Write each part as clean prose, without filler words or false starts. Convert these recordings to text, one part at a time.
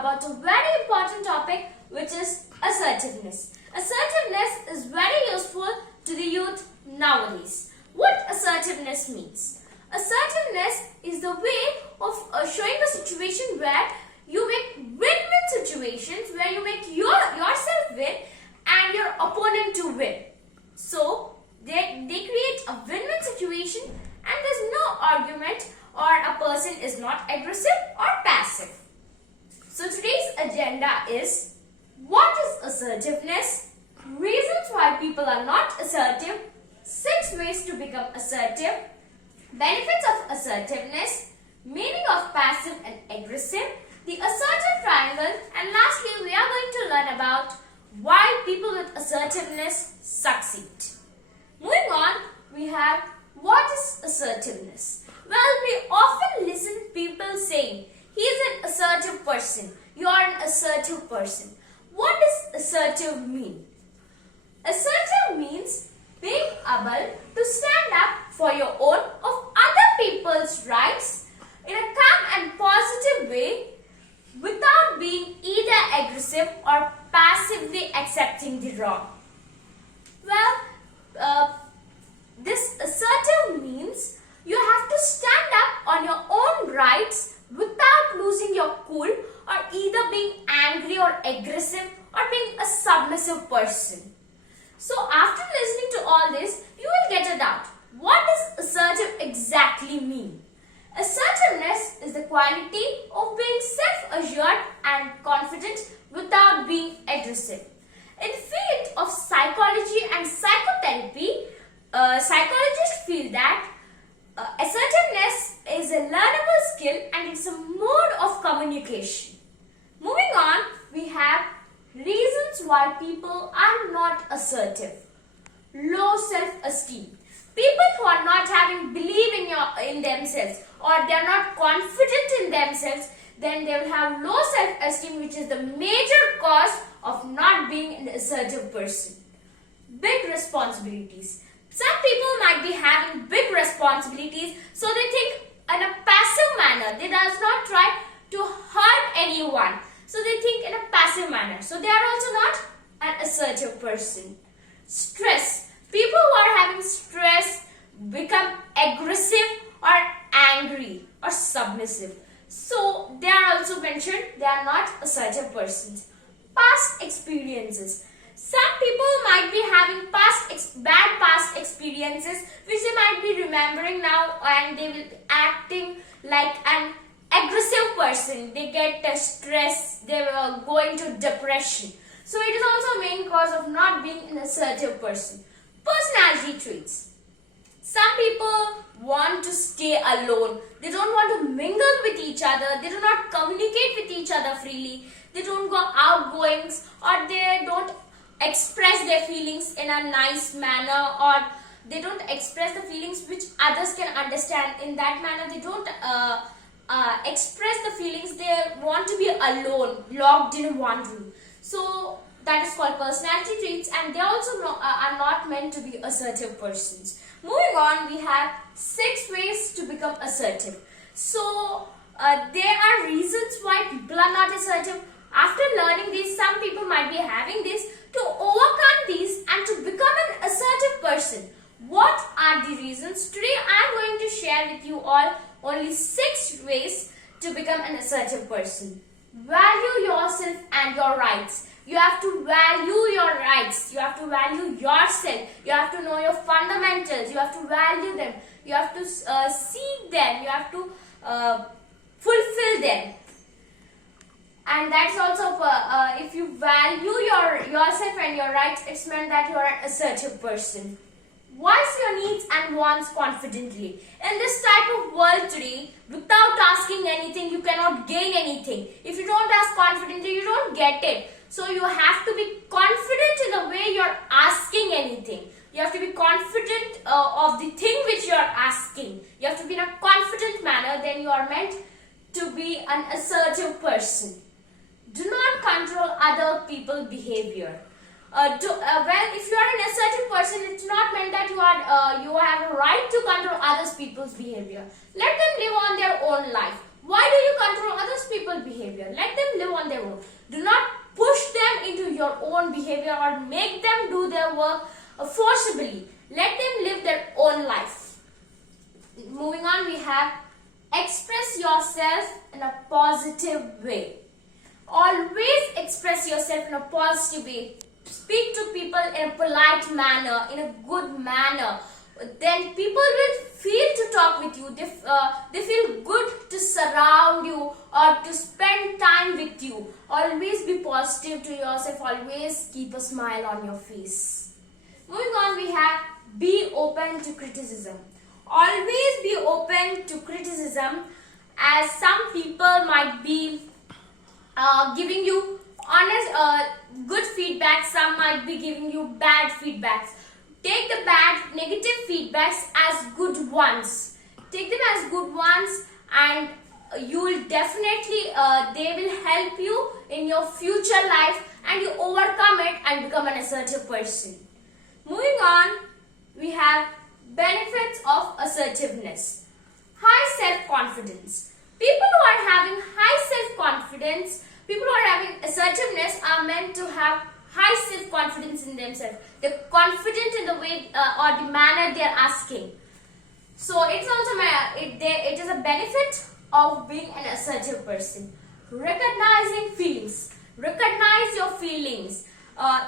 about a very important topic, which is assertiveness. Assertiveness is very useful to the youth nowadays. What assertiveness means? Assertiveness is the way of showing a situation where you make win-win situations, where you make yourself win and your opponent to win. So they create a win-win situation and there's no argument or a person is not aggressive or passive. So today's agenda is what is assertiveness, reasons why people are not assertive, 6 ways to become assertive, benefits of assertiveness, meaning of passive and aggressive, the assertive triangle, and lastly we are going to learn about why people with assertiveness succeed. Moving on, we have what is assertiveness? Well, we often listen to people saying, he is an assertive person, you are an assertive person. What does assertive mean? Assertive means being able to stand up for your own of other people's rights in a calm and positive way without being either aggressive or passively accepting the wrong. Well, this assertive means you have to stand up on your own rights without losing your cool or either being angry or aggressive or being a submissive person. So after listening to all this, you will get a doubt. What does assertive exactly mean? Assertiveness is the quality of being self-assured and confident without being aggressive. In the field of psychology and psychotherapy, psychologists feel that assertiveness is a learnable skill and it's a mode of communication. Moving on, we have reasons why people are not assertive. Low self-esteem. People who are not having belief in themselves or they are not confident in themselves, then they will have low self-esteem, which is the major cause of not being an assertive person. Big responsibilities. Some people might be having big responsibilities, so they think in a passive manner. They does not try to hurt anyone. So they think in a passive manner. So they are also not an assertive person. Stress. People who are having stress become aggressive or angry or submissive. So they are also mentioned, they are not assertive persons. Past experiences. Some people might be having bad past experiences which they might be remembering now and they will be acting like an aggressive person. They get stress, they will go into depression. So it is also a main cause of not being an assertive person. Personality traits. Some people want to stay alone. They don't want to mingle with each other. They do not communicate with each other freely. They don't go outgoings or they don't express their feelings in a nice manner or they don't express the feelings which others can understand. In that manner, they don't express the feelings. They want to be alone, locked in one room. So that is called personality traits and they also are not meant to be assertive persons. Moving on, we have 6 ways to become assertive. So there are reasons why people are not assertive. After learning these, some people might be having this. To overcome these and to become an assertive person, what are the reasons? Today I am going to share with you all only 6 ways to become an assertive person. Value yourself and your rights. You have to value your rights. You have to value yourself. You have to know your fundamentals. You have to value them. You have to seek them. You have to fulfill them. And that's also if you value yourself and your rights, it's meant that you are an assertive person. Voice your needs and wants confidently. In this type of world today, without asking anything, you cannot gain anything. If you don't ask confidently, you don't get it. So you have to be confident in the way you're asking anything. You have to be confident of the thing which you're asking. You have to be in a confident manner, then you are meant to be an assertive person. Do not control other people's behavior. If you are an assertive person, it's not meant that you have a right to control others people's behavior. Let them live on their own life. Why do you control others people's behavior? Let them live on their own. Do not push them into your own behavior or make them do their work forcibly. Let them live their own life. Moving on, we have express yourself in a positive way. Always express yourself in a positive way. Speak to people in a polite manner, in a good manner. Then people will feel to talk with you. They feel good to surround you or to spend time with you. Always be positive to yourself. Always keep a smile on your face. Moving on, we have be open to criticism. Always be open to criticism, as some people might be giving you honest, good feedback. Some might be giving you bad feedbacks. Take the bad, negative feedbacks as good ones. Take them as good ones, and you will definitely, they will help you in your future life, and you overcome it and become an assertive person. Moving on, we have benefits of assertiveness. High self-confidence. People who are having high self-confidence, people who are having assertiveness are meant to have high self-confidence in themselves. They're confident in the way or the manner they're asking. So it's also it is a benefit of being an assertive person. Recognizing feelings. Recognize your feelings.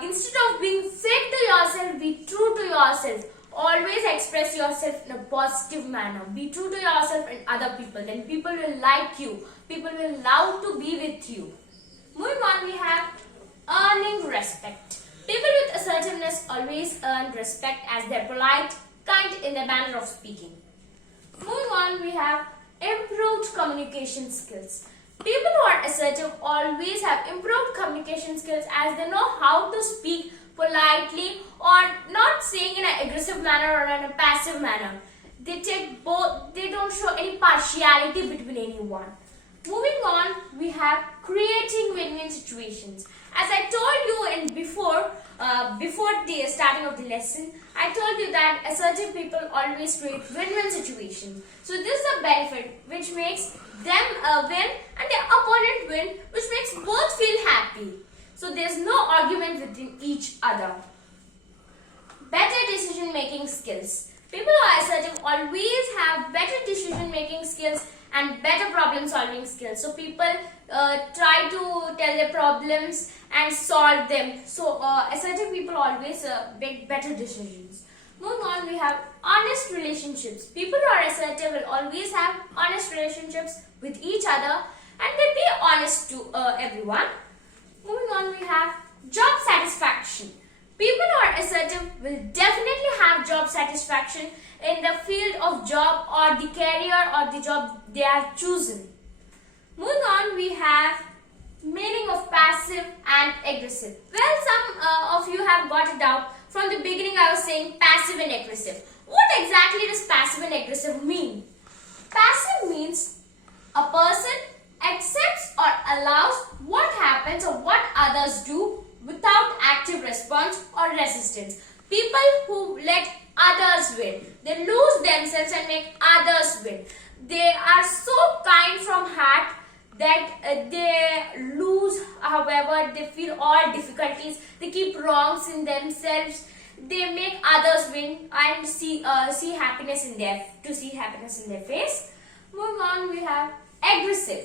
Instead of being fake to yourself, be true to yourself. Always express yourself in a positive manner. Be true to yourself and other people. Then people will like you. People will love to be with you. Moving on, we have earning respect. People with assertiveness always earn respect as they're polite, kind in their manner of speaking. Moving on, we have improved communication skills. People who are assertive always have improved communication skills, as they know how to speak politely or not saying in an aggressive manner or in a passive manner. They take both. They don't show any partiality between anyone. Moving on, we have creating win-win situations. As I told you in before the starting of the lesson, I told you that assertive people always create win-win situations. So this is a benefit which makes them win and their opponent win, which makes both feel happy. So there's no argument within each other. Better decision-making skills. People who are assertive always have better decision-making skills and better problem-solving skills. So people try to tell their problems and solve them. So assertive people always make better decisions. Moving on, we have honest relationships. People who are assertive will always have honest relationships with each other, and they be honest to everyone. Moving on, we have job satisfaction. People who are assertive will definitely have job satisfaction in the field of job or the career or the job they have chosen. Moving on, we have meaning of passive and aggressive. Well, some of you have got it out. From the beginning I was saying passive and aggressive. What exactly does passive and aggressive mean? Passive means a person accepts or allows what happens or what others do without active response or resistance. People who let others win. They lose themselves and make others win. They are so kind from heart that they lose, however, they feel all difficulties. They keep wrongs in themselves. They make others win and see happiness in their face. Moving on, we have aggressive.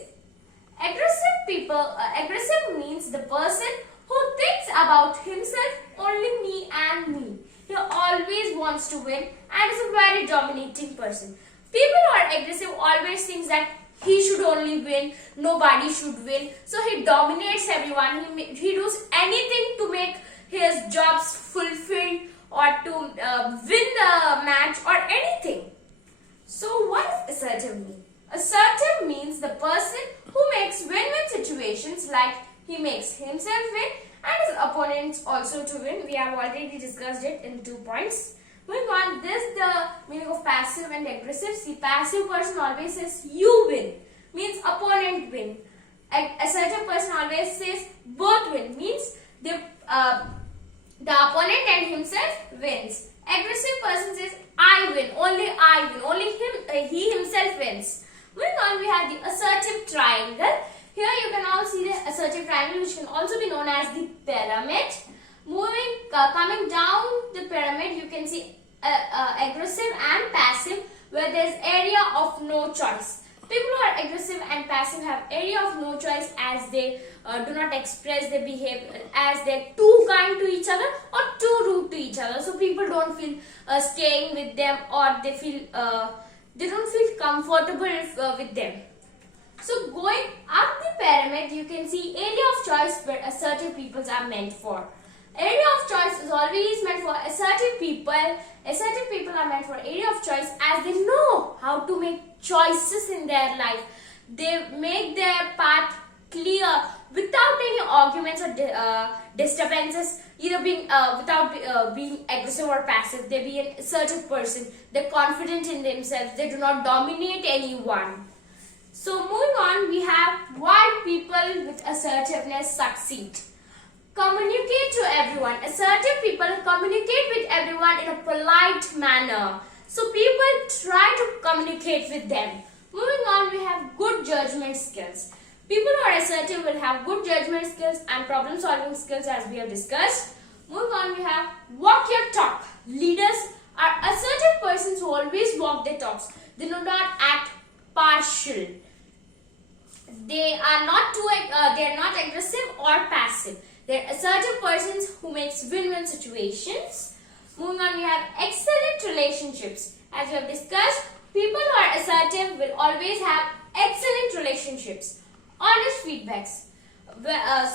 Aggressive means the person who thinks about himself, only me and me. He always wants to win and is a very dominating person. People who are aggressive always think that he should only win, nobody should win. So he dominates everyone. He does anything to make his jobs fulfilled or to win the match or anything. So what does assertive mean? Assertive means the person who makes win-win situations, like he makes himself win and his opponents also to win. We have already discussed it in 2 points. Moving on, this is the meaning of passive and aggressive. See, passive person always says you win, means opponent win. Assertive person always says both win, means they The opponent and himself wins. Aggressive person says, I win, only I win, only he himself wins. Moving on, we have the assertive triangle. Here you can all see the assertive triangle, which can also be known as the pyramid. Coming down the pyramid, you can see aggressive and passive, where there is area of no choice. People who are aggressive and passive have area of no choice, as they do not express their behavior, as they're too kind to each other or too rude to each other. So people don't feel staying with them, or they don't feel comfortable with them. So going up the pyramid, you can see area of choice where assertive people are meant for. Area of choice is always meant for assertive people. Assertive people are meant for area of choice, as they know how to make choices in their life. They make their path clear without any arguments or disturbances, either without being aggressive or passive. They be an assertive person. They're confident in themselves. They do not dominate anyone. So moving on, we have why people with assertiveness succeed. Communicate to everyone. Assertive people communicate with everyone in a polite manner. So people try to communicate with them. Moving on, we have good judgment skills. People who are assertive will have good judgment skills and problem solving skills, as we have discussed. Moving on, we have walk your talk. Leaders are assertive persons who always walk their talks. They do not act partial. They are not aggressive or passive. They are assertive persons who makes win-win situations. Moving on, we have excellent relationships. As we have discussed, people who are assertive will always have excellent relationships. Honest feedbacks.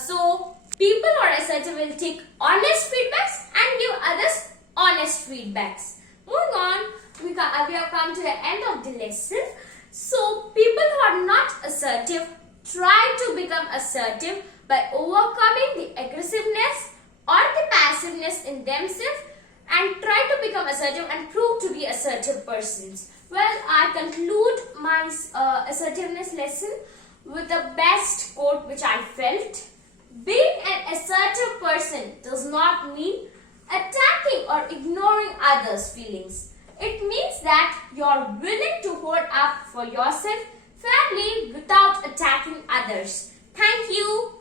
So people who are assertive will take honest feedbacks and give others honest feedbacks. Moving on, we have come to the end of the lesson. So people who are not assertive try to become assertive by overcoming the aggressiveness or the passiveness in themselves, and try to become assertive and prove to be assertive persons. Well, I conclude my assertiveness lesson with the best quote which I felt. Being an assertive person does not mean attacking or ignoring others' feelings. It means that you are willing to hold up for yourself fairly without attacking others. Thank you.